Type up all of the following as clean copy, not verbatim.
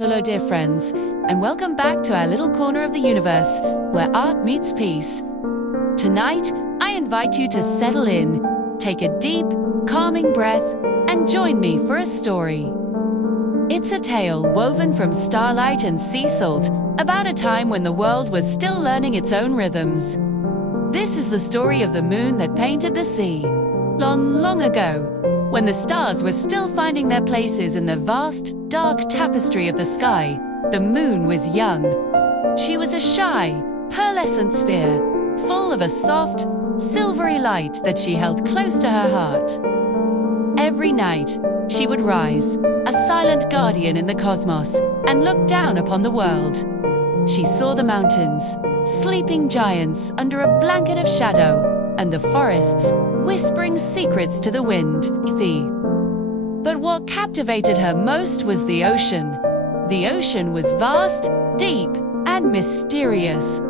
Hello dear friends, and welcome back to our little corner of the universe, where art meets peace. Tonight, I invite you to settle in, take a deep, calming breath, and join me for a story. It's a tale woven from starlight and sea salt about a time when the world was still learning its own rhythms. This is the story of the moon that painted the sea. Long, long ago, when the stars were still finding their places in the vast, dark tapestry of the sky, the moon was young. She was a shy, pearlescent sphere, full of a soft, silvery light that she held close to her heart. Every night, she would rise, a silent guardian in the cosmos, and look down upon the world. She saw the mountains, sleeping giants under a blanket of shadow, and the forests, whispering secrets to the wind. But what captivated her most was the ocean. The ocean was vast, deep, and mysterious.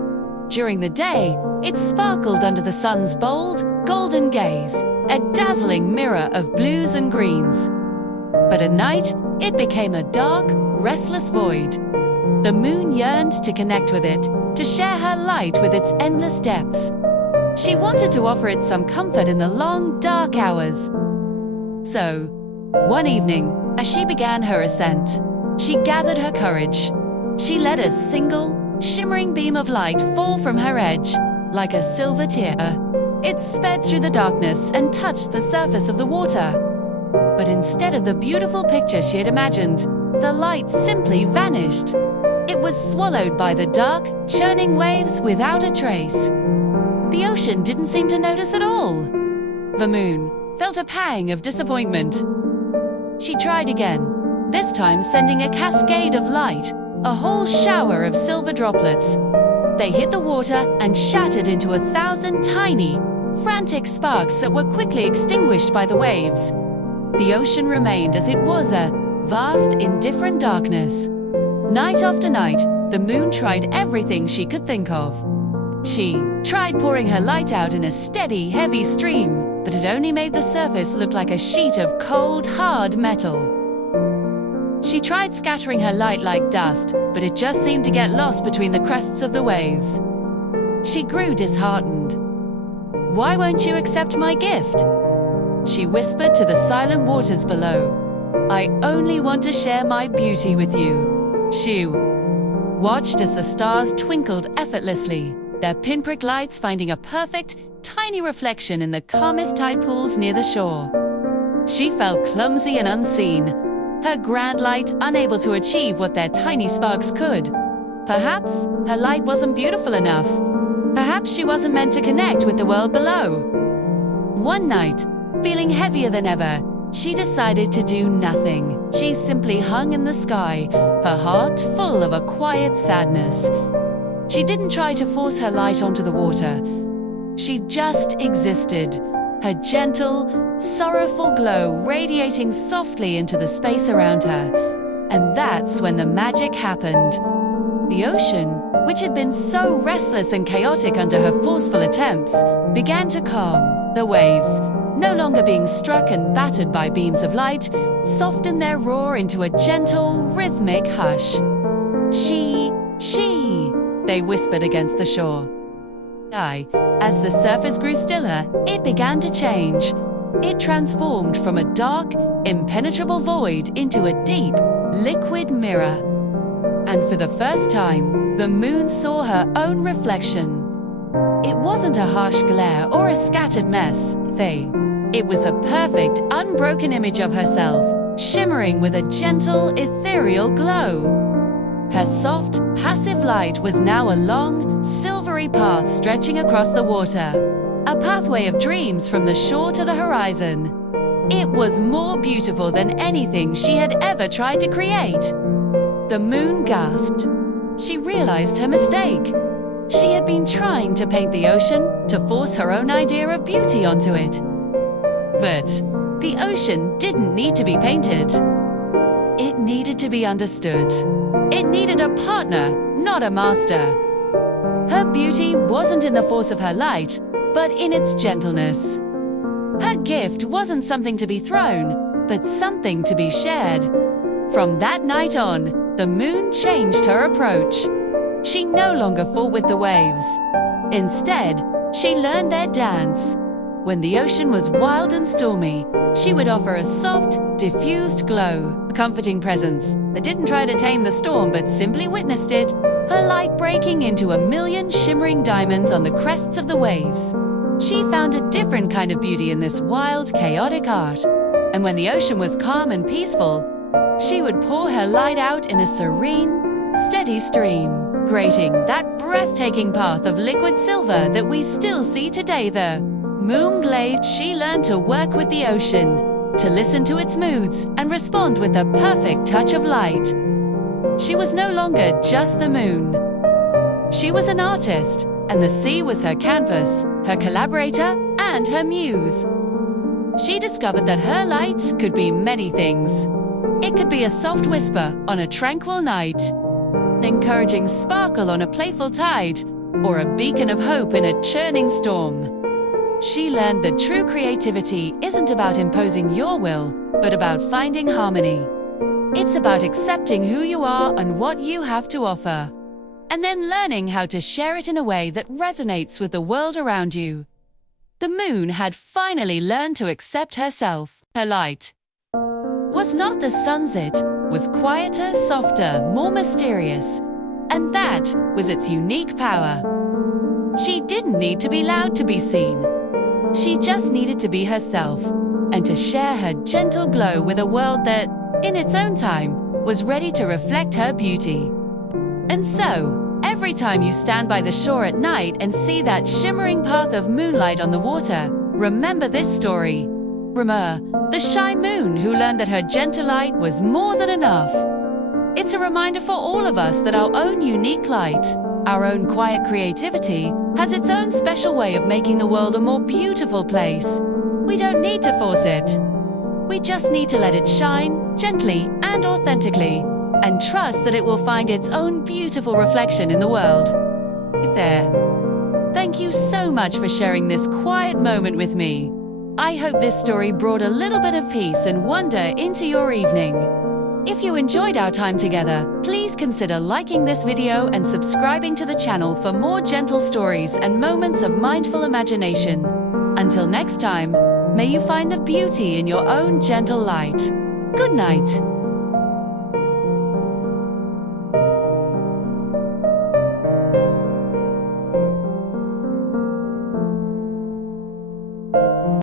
During the day, it sparkled under the sun's bold, golden gaze, a dazzling mirror of blues and greens. But at night, it became a dark, restless void. The moon yearned to connect with it, to share her light with its endless depths. She wanted to offer it some comfort in the long, dark hours. So, one evening, as she began her ascent, she gathered her courage. She let a single, shimmering beam of light fall from her edge, like a silver tear. It sped through the darkness and touched the surface of the water. But instead of the beautiful picture she had imagined, the light simply vanished. It was swallowed by the dark, churning waves without a trace. The ocean didn't seem to notice at all. The moon felt a pang of disappointment. She tried again, this time sending a cascade of light, a whole shower of silver droplets. They hit the water and shattered into 1,000 tiny, frantic sparks that were quickly extinguished by the waves. The ocean remained as it was, a vast, indifferent darkness. Night after night, the moon tried everything she could think of. She tried pouring her light out in a steady, heavy stream, but it only made the surface look like a sheet of cold, hard metal. She tried scattering her light like dust, but it just seemed to get lost between the crests of the waves. She grew disheartened. "Why won't you accept my gift?" she whispered to the silent waters below. "I only want to share my beauty with you." She watched as the stars twinkled effortlessly, their pinprick lights finding a perfect, tiny reflection in the calmest tide pools near the shore. She felt clumsy and unseen, her grand light unable to achieve what their tiny sparks could. Perhaps her light wasn't beautiful enough. Perhaps she wasn't meant to connect with the world below. One night, feeling heavier than ever, she decided to do nothing. She simply hung in the sky, her heart full of a quiet sadness. She didn't try to force her light onto the water. She just existed, her gentle, sorrowful glow radiating softly into the space around her. And that's when the magic happened. The ocean, which had been so restless and chaotic under her forceful attempts, began to calm. The waves, no longer being struck and battered by beams of light, softened their roar into a gentle, rhythmic hush. She, they whispered against the shore. As the surface grew stiller, it began to change. It transformed from a dark, impenetrable void into a deep, liquid mirror. And for the first time, the moon saw her own reflection. It wasn't a harsh glare or a scattered mess. It was a perfect, unbroken image of herself, shimmering with a gentle, ethereal glow. Her soft, passive light was now a long, silvery path stretching across the water, a pathway of dreams from the shore to the horizon. It was more beautiful than anything she had ever tried to create. The moon gasped. She realized her mistake. She had been trying to paint the ocean to force her own idea of beauty onto it. But the ocean didn't need to be painted. It needed to be understood. It needed a partner, not a master. Her beauty wasn't in the force of her light, but in its gentleness. Her gift wasn't something to be thrown, but something to be shared. From that night on, the moon changed her approach. She no longer fought with the waves. Instead, she learned their dance. When the ocean was wild and stormy, she would offer a soft, diffused glow, a comforting presence that didn't try to tame the storm but simply witnessed it, her light breaking into a million shimmering diamonds on the crests of the waves. She found a different kind of beauty in this wild, chaotic art. And when the ocean was calm and peaceful, she would pour her light out in a serene, steady stream, creating that breathtaking path of liquid silver that we still see today. The moon glade. She learned to work with the ocean, to listen to its moods and respond with a perfect touch of light. She was no longer just the moon. She was an artist, and the sea was her canvas, her collaborator, and her muse. She discovered that her light could be many things. It could be a soft whisper on a tranquil night, an encouraging sparkle on a playful tide, or a beacon of hope in a churning storm. She learned that true creativity isn't about imposing your will, but about finding harmony. It's about accepting who you are and what you have to offer, and then learning how to share it in a way that resonates with the world around you. The moon had finally learned to accept herself. Her light was not the sun's, it was quieter, softer, more mysterious, and that was its unique power. She didn't need to be loud to be seen. She just needed to be herself, and to share her gentle glow with a world that, in its own time, was ready to reflect her beauty. And so, every time you stand by the shore at night and see that shimmering path of moonlight on the water, remember this story. Remember the shy moon who learned that her gentle light was more than enough. It's a reminder for all of us that our own unique light, our own quiet creativity, has its own special way of making the world a more beautiful place. We don't need to force it. We just need to let it shine gently and authentically, and trust that it will find its own beautiful reflection in the world. There. Thank you so much for sharing this quiet moment with me. I hope this story brought a little bit of peace and wonder into your evening. If you enjoyed our time together, please consider liking this video and subscribing to the channel for more gentle stories and moments of mindful imagination. Until next time, may you find the beauty in your own gentle light. Good night.